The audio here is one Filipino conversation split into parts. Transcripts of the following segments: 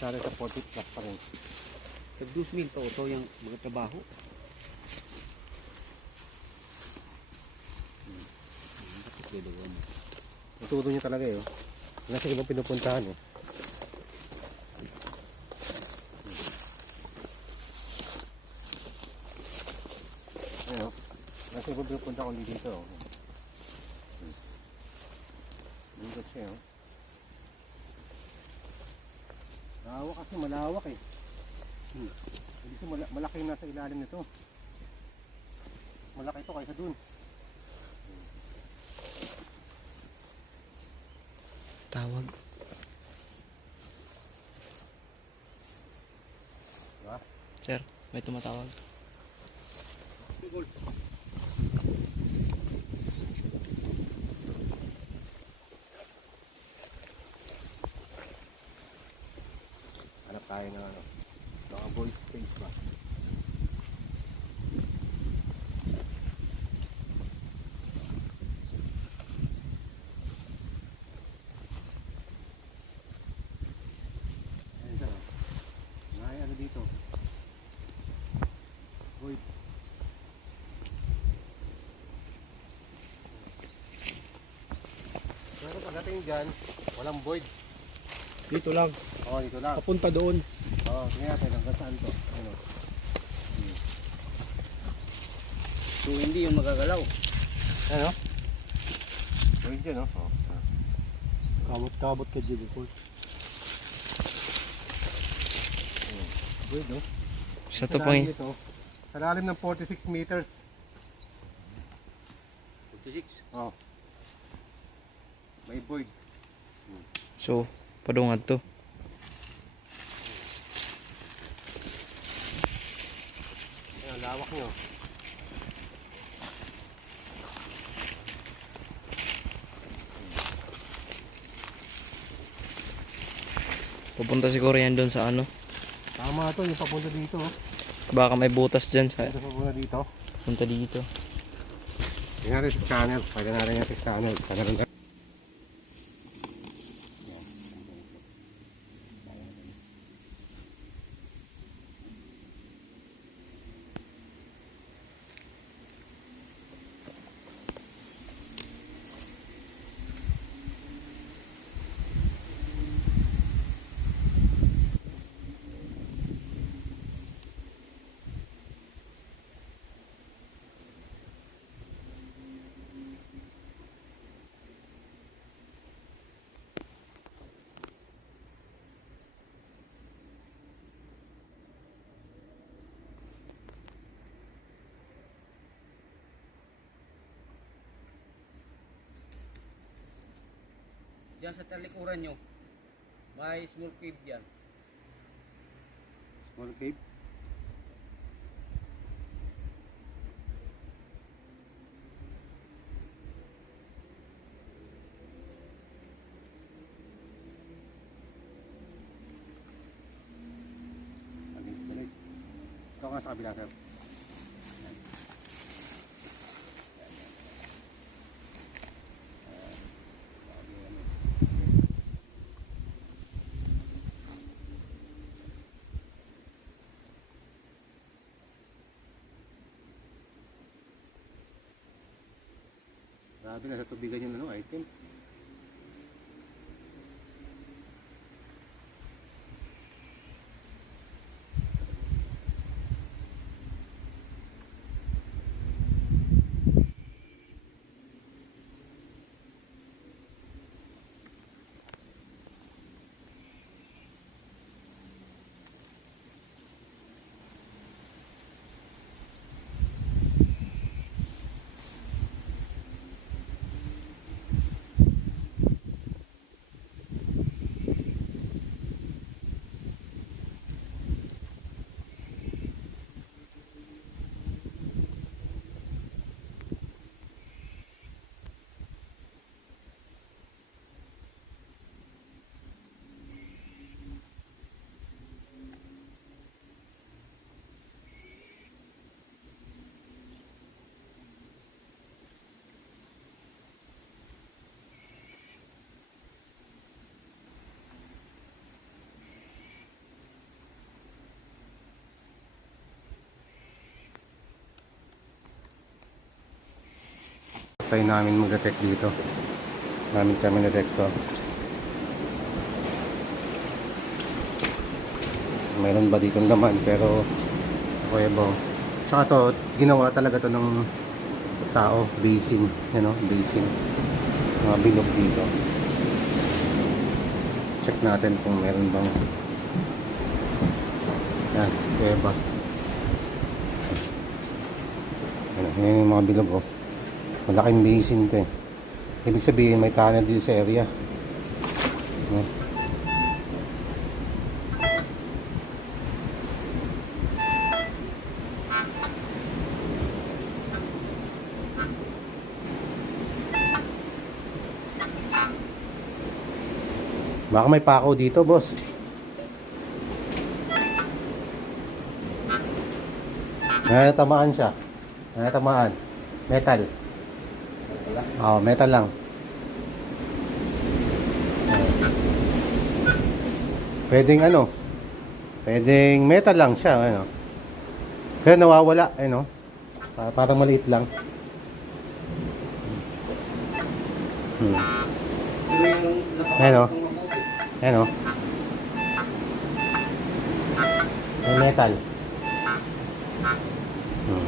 Sana sa 40 plus pa rin. Tag 2,000 to ito yung mga trabaho. Hmm. Niya talaga eh. oh. Wala sa ibang pinupuntahan eh. Ayun oh. Nasa ibang pinupunta ko dito oh. Lingkot siya oh. Malawak kasi malawak eh. Hmm. Siya mala- malaki yung nasa ilalim nito. Malaki ito kaysa dun. Tawag. Diba? Sir, may tumatawag. Hanap tayo ng ano, mga voice dito? Void. Pero pagdating dyan, walang void. Dito lang. Oo, dito lang. Papunta doon. Oo, tingnan natin hanggang saan to. Ano? So hindi yung magagalaw. Ano? Void dyan, no? Oo. Kabot-kabot ka dyan. Paul. Void, no? Sa to po lalim dito, sa lalim ng 46 meters. 46. Oh. May void. So, padungad to. Ayan, lawak nyo. Pupunta siguro yan doon sa ano. Tama to, yung papunta dito. oh. Baka may butas dyan sa papunta dito. punta dito. Tingnan natin sa scanner. Pwede natin sa scanner. Diyan sa talikuran nyo. May small cave dyan. Small cave. Ito nga sa kabila, sir. Yan. Yan, yan. Ayan. Grabe, ano. Grabe na sa tubigan yung ano, item. Try namin mag-detect dito. Namin kami detector. Meron ba ditong laman pero okay ba? Tsaka to, ginawa talaga to ng tao, basing, you know, basing. Mga bilog dito. Check natin kung meron bang yan, kuweba. Yan yung mga bilog oh. Malaking basin to eh. Ibig sabihin may tunnel dito sa area. No? Baka may pako dito, boss. Natamaan siya. Natamaan. Metal. Oo, metal lang. Pwedeng ano? Pwedeng metal lang siya, ano. Pero nawawala, ano. Pa- Parang maliit lang. Hmm. Ano? Ano? May metal. Hmm.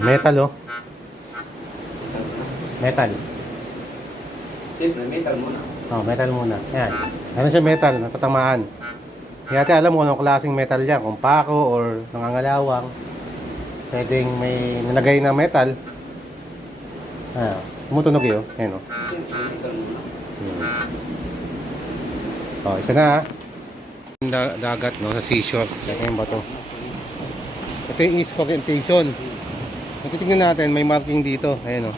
Metal oh. Metal. Siyempre, metal muna. Oh, metal muna. Yan. Ano siya metal? Natatamaan. Hindi natin alam kung anong klaseng metal yan. Kung pako or nangangalawang. Pwedeng may nilagay na metal. Ah, tumutunog yun. Yan oh. Metal muna. Hmm. Oh, isa na ah. Da- dagat no sa seashore. Ito yung bato. Ito yung east orientation. Kung titignan natin, may marking dito. Ayan o.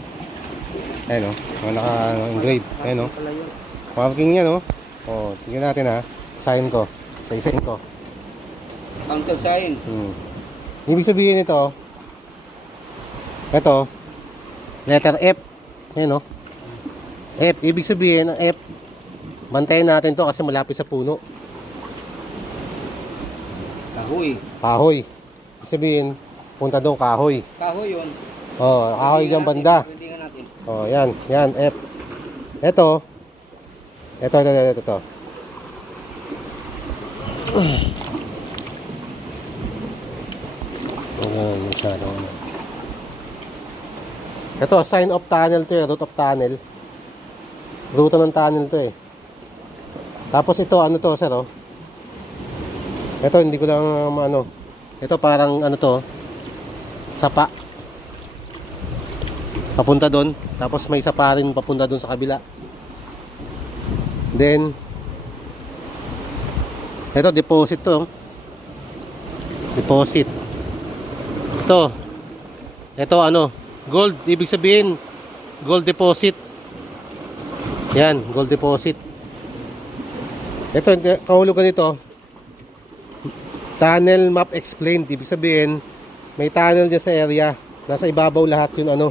Ayan o. Mga naka-engrave. Ayan o. Yun. Marking yan o. O, tignan natin ha. Sign ko. Sa isain ko. Counter sign. Hmm. Ibig sabihin ito, ito, letter F. Ayan o. F. Ibig sabihin, ang F, bantayan natin to kasi malapit sa puno. Kahoy. Kahoy. Ibig sabihin, punta doon kahoy. Kahoy yun. Oh, kahoy dyan banda. Pwede nga natin. Oh, yan, yan, F. Ito, ito, ito, ito, ito. ito. Ayan, masyado. Ito, sign of tunnel to eh, route of tunnel. Ruta ng tunnel to eh. Tapos ito, ano to, sir, oh. Ito, hindi ko lang, um, ano. Ito parang, ano to, sapa. Papunta doon. Tapos may isa pa rin papunta doon sa kabila. Then, ito, deposit to. Deposit. Ito. Ito, ano, gold. Ibig sabihin, gold deposit. Yan, gold deposit. Ito, kahulugan nito, tunnel map explained. Ibig sabihin, may tunnel dyan sa area. Nasa ibabaw lahat yun, ano,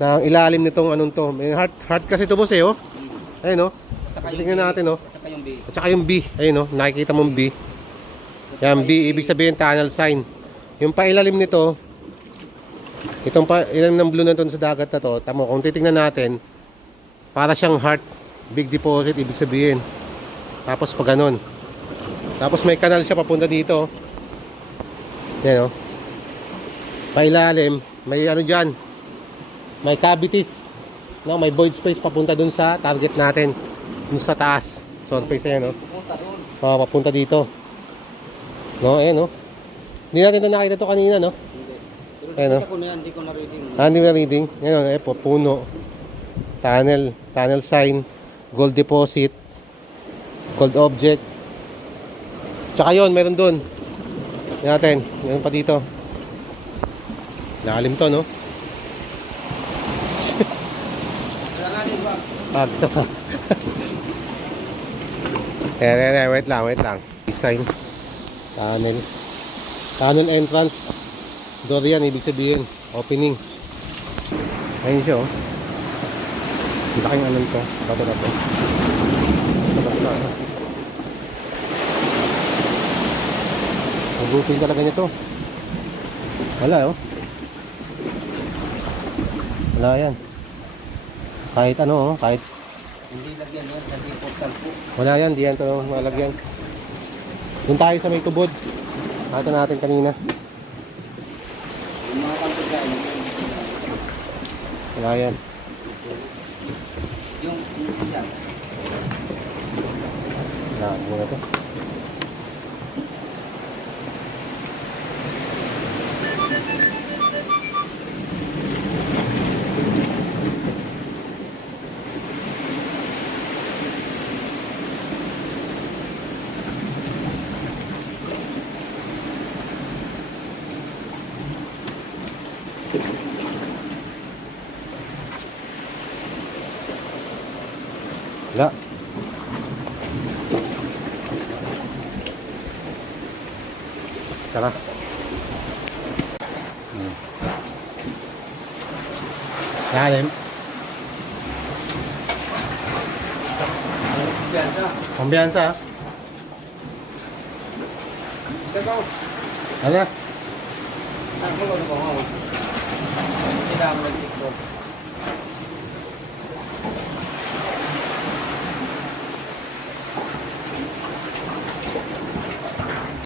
ng ilalim nitong anong to. May hard, hard kasi ito boss eh, oh. Ayun, oh. Tingnan natin, oh. Saka yung B. At saka yung B. Ayun, oh. Nakikita mong B. Yan, B. Ibig sabihin tunnel sign. Yung pailalim nito, itong pa, ilalim ng blue na to sa dagat na to, tamo, kung titingnan natin, para siyang heart. Big deposit, ibig sabihin. Tapos pa ganun. Tapos may kanal siya papunta dito. Yan, oh. Pailalim, may ano dyan, may cavities. No, may void space papunta dun sa target natin. Dun sa taas. Surface ayan, no? Oh, papunta dito. No, ayan, no? Hindi natin na nakita to kanina, no? Hindi. Pero Ayun, nakita ko na yan, hindi ko na-reading. Ah, hindi na reading. Ngayon, eh, puno. Tunnel. Tunnel sign. Gold deposit. Gold object. Tsaka yun, meron dun. Yan natin. Meron pa dito. Lalim to, no? Kailanganin ba? Pag Ayan, ayan, ayan, wait lang, wait lang. Design. Tunnel. Tunnel entrance. Door yan, ibig sabihin. Opening. Ayun siya, oh. Ang laking ano nito. Bato na to. Bato na to. Mabutin talaga nito. Wala, oh. Wala yan. Kahit ano, oh, kahit Hindi lagyan yan sa di portal po. wala yan, di yan to malagyan. Doon tayo sa may tubod. Ito natin kanina. Yung mga dyan, Wala yan. yung yung yan. Wala muna to. Yan siya. kumbiyansa. Ito ko. Ano? Ako ko ko. Hindi na ako nag-tiktok.